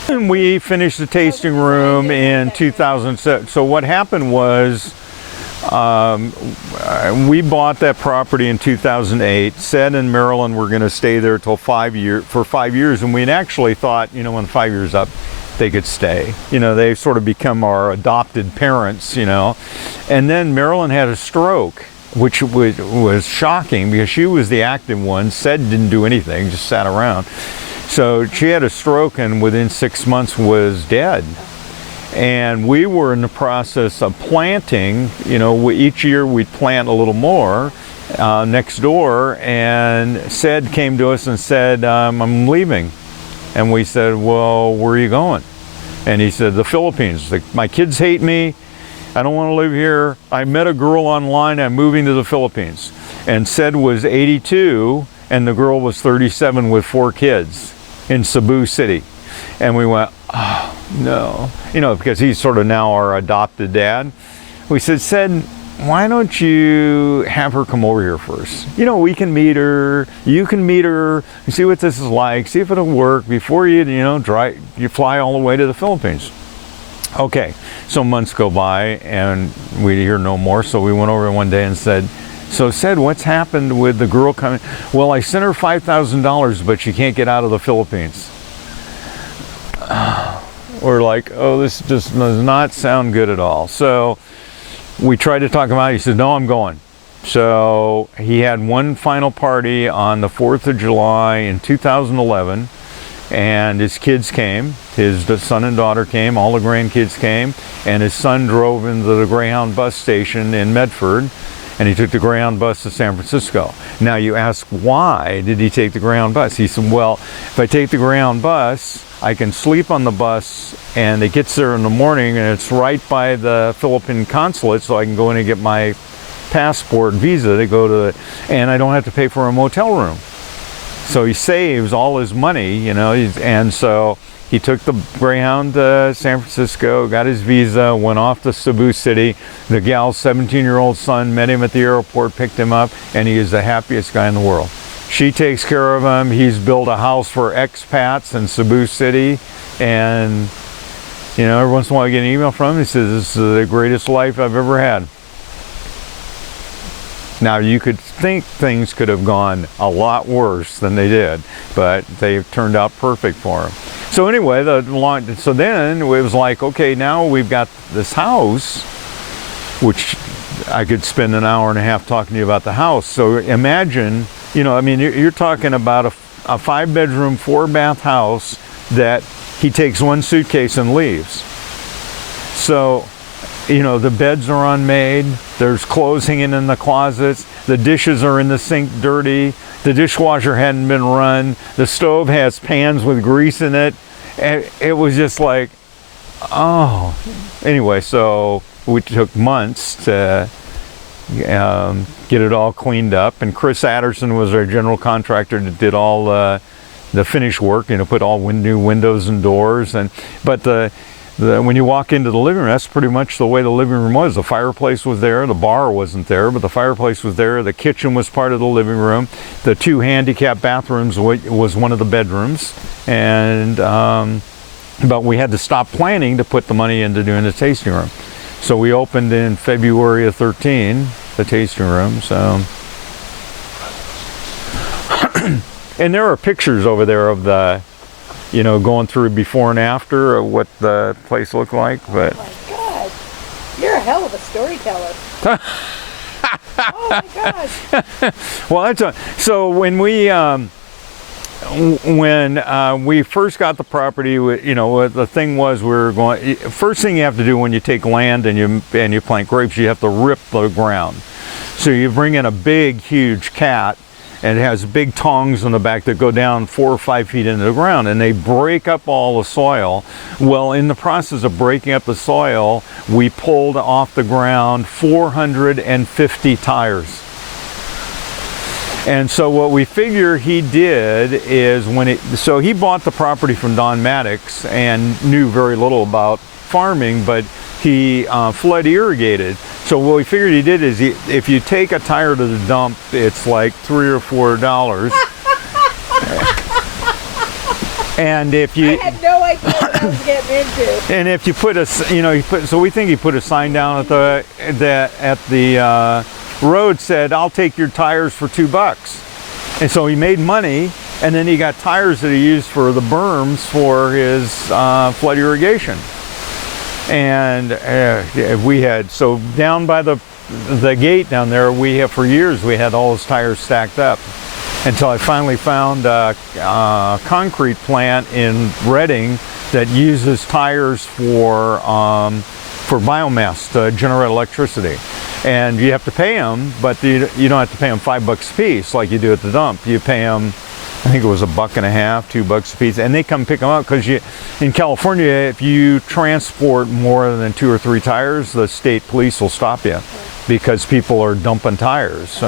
And we finished the tasting room in 2007. So what happened was we bought that property in 2008. Said and Marilyn were going to stay there till for 5 years, and we'd actually thought, when 5 years up, they could stay. They sort of become our adopted parents, And then Marilyn had a stroke, which was shocking because she was the active one. Said didn't do anything, just sat around. So she had a stroke and within 6 months was dead. And we were in the process of planting, each year we'd plant a little more next door, and Said came to us and said, I'm leaving. And we said, well, where are you going? And he said, the Philippines. My kids hate me. I don't want to live here. I met a girl online. I'm moving to the Philippines. And Said was 82, and the girl was 37 with 4 kids in Cebu City. And we went, oh, no. Because he's sort of now our adopted dad. We said, why don't you have her come over here first? We can meet her, you can meet her, and see what this is like, see if it'll work before you fly all the way to the Philippines. Okay, so months go by and we hear no more, so we went over one day and said, what's happened with the girl coming? Well, I sent her $5,000, but she can't get out of the Philippines. We're like, oh, this just does not sound good at all. So we tried to talk him out. He said, no, I'm going. So he had one final party on the 4th of July in 2011, and his kids came. His son and daughter came, all the grandkids came, and his son drove into the Greyhound bus station in Medford, and he took the Greyhound bus to San Francisco. Now you ask, why did he take the Greyhound bus? He said, well, if I take the Greyhound bus, I can sleep on the bus, and it gets there in the morning, and it's right by the Philippine consulate, so I can go in and get my passport, visa to go to, and I don't have to pay for a motel room. So he saves all his money, and so he took the Greyhound to San Francisco, got his visa, went off to Cebu City. The gal's 17-year-old son met him at the airport, picked him up, and he is the happiest guy in the world. She takes care of him. He's built a house for expats in Cebu City, and every once in a while I get an email from him. He says, this is the greatest life I've ever had. Now you could think things could have gone a lot worse than they did, but they turned out perfect for him. So anyway, so then it was like, okay, now we've got this house, which I could spend an hour and a half talking to you about the house. So imagine, you're talking about a 5-bedroom, 4-bath house that he takes one suitcase and leaves. So, the beds are unmade, there's clothes hanging in the closets, the dishes are in the sink dirty, the dishwasher hadn't been run, the stove has pans with grease in it. And it was just like, oh. Anyway, so we took months to get it all cleaned up, and Chris Adderson was our general contractor that did all the finish work, put all new windows and doors. But when you walk into the living room, that's pretty much the way the living room was. The fireplace was there, the bar wasn't there, but the fireplace was there. The kitchen was part of the living room. The 2 handicap bathrooms was one of the bedrooms, and but we had to stop planning to put the money into doing the tasting room. So we opened in February of 13, the tasting room. So, and there are pictures over there of the, going through before and after of what the place looked like. But oh my God, you're a hell of a storyteller. Oh my God. Well, so when we first got the property, the thing was first thing you have to do when you take land and you plant grapes, you have to rip the ground. So you bring in a big, huge cat and it has big tongs on the back that go down 4 or 5 feet into the ground, and they break up all the soil. Well, in the process of breaking up the soil, we pulled off the ground 450 tires. And so what we figure he did is so he bought the property from Don Maddox and knew very little about farming, but he flood irrigated. So what we figured he did is if you take a tire to the dump, it's like $3 or $4. And if you, I had no idea what I was getting into. And if you put so we think he put a sign down at the road said, "I'll take your tires for $2." And so he made money, and then he got tires that he used for the berms for his flood irrigation. And we had, so down by the gate down there, for years we had all those tires stacked up, until I finally found a concrete plant in Reading that uses tires for biomass to generate electricity. And you have to pay them, but you don't have to pay them $5 a piece like you do at the dump. You pay them, I think it was $1.50, $2 a piece, and they come pick them up, because in California, if you transport more than 2 or 3 tires, the state police will stop you because people are dumping tires.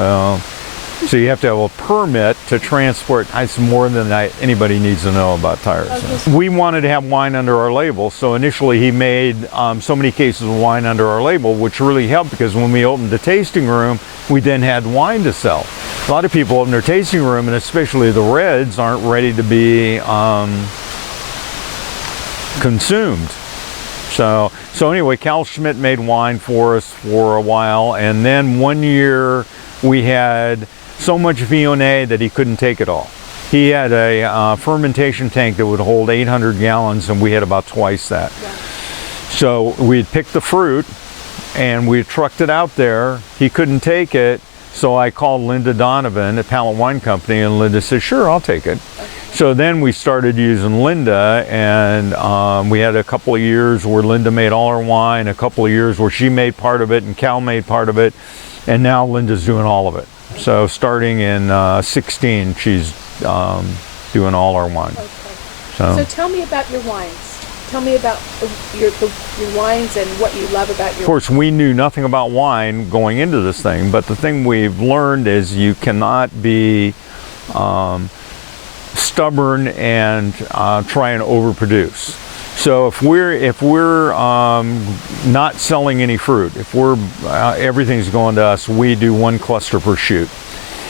So you have to have a permit to transport. It's more than anybody needs to know about tires. Okay. We wanted to have wine under our label, so initially he made so many cases of wine under our label, which really helped, because when we opened the tasting room, we then had wine to sell. A lot of people open their tasting room, and especially the reds, aren't ready to be consumed. So anyway, Cal Schmidt made wine for us for a while, and then one year we had so much Viognier that he couldn't take it all. He had a fermentation tank that would hold 800 gallons, and we had about twice that. Yeah. So we'd picked the fruit, and we trucked it out there. He couldn't take it, so I called Linda Donovan at Pallet Wine Company, and Linda said, "Sure, I'll take it." Okay. So then we started using Linda, and we had a couple of years where Linda made all our wine, a couple of years where she made part of it and Cal made part of it, and now Linda's doing all of it. So starting in 16, she's doing all our wine. Okay. So tell me about your wines. Tell me about your wines and what you love about your wines. Of course, we knew nothing about wine going into this thing, but the thing we've learned is you cannot be stubborn and try and overproduce. So if we're not selling any fruit, if everything's going to us, we do 1 cluster per shoot,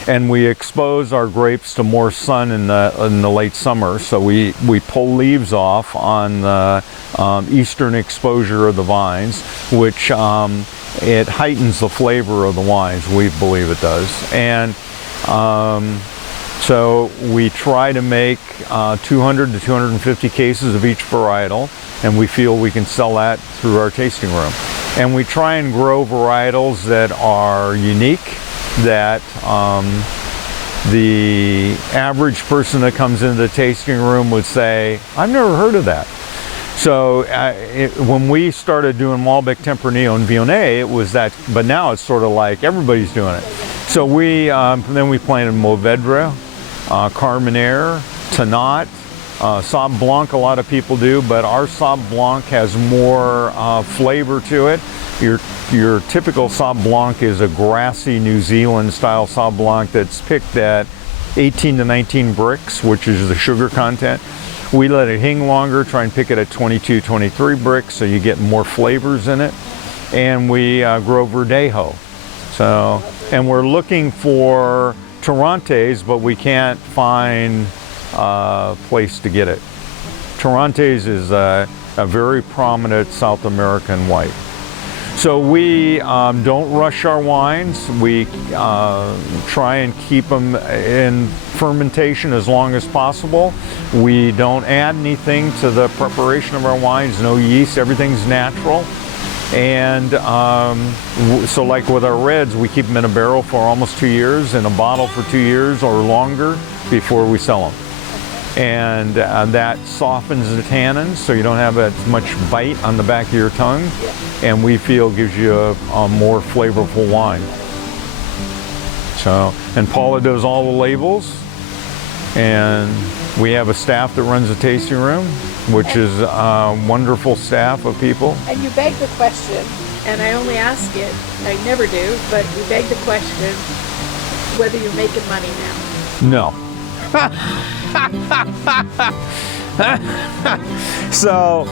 and we expose our grapes to more sun in the late summer. So we pull leaves off on the eastern exposure of the vines, which it heightens the flavor of the wines. We believe it does, and so we try to make 200 to 250 cases of each varietal, and we feel we can sell that through our tasting room. And we try and grow varietals that are unique, that the average person that comes into the tasting room would say, "I've never heard of that." So when we started doing Malbec, Tempranillo, and Viognier, it was that, but now it's sort of like everybody's doing it. So then we planted Mourvedre, Carmenere, Tannat, Sauv Blanc. A lot of people do, but our Sauv Blanc has more flavor to it. Your typical Sauv Blanc is a grassy New Zealand style Sauv Blanc that's picked at 18 to 19 bricks, which is the sugar content. We let it hang longer, try and pick it at 22, 23 bricks, so you get more flavors in it. And we grow Verdejo. So, and we're looking for Torrontés, but we can't find a place to get it. Torrontés is a very prominent South American white. So we don't rush our wines. We try and keep them in fermentation as long as possible. We don't add anything to the preparation of our wines, no yeast, everything's natural. And so like with our reds, we keep them in a barrel for almost 2 years, in a bottle for 2 years or longer before we sell them. And that softens the tannins, so you don't have as much bite on the back of your tongue, and we feel gives you a more flavorful wine. So, and Paula does all the labels, and we have a staff that runs the tasting room, which is a wonderful staff of people. And you beg the question, and I only ask it, I never do, but you beg the question whether you're making money now. No. So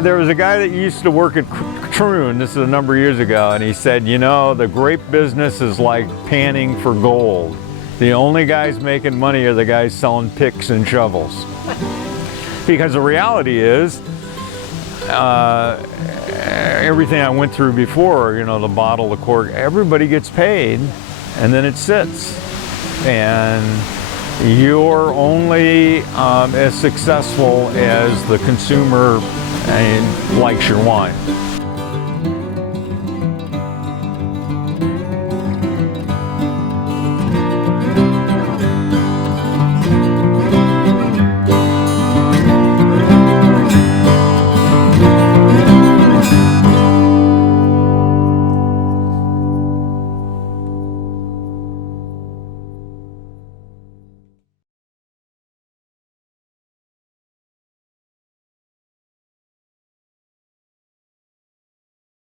there was a guy that used to work at Troon, this is a number of years ago, and he said, you know, the grape business is like panning for gold. The only guys making money are the guys selling picks and shovels. Because the reality is, everything I went through before, you know, the bottle, the cork, everybody gets paid, and then it sits. And you're only as successful as the consumer likes your wine.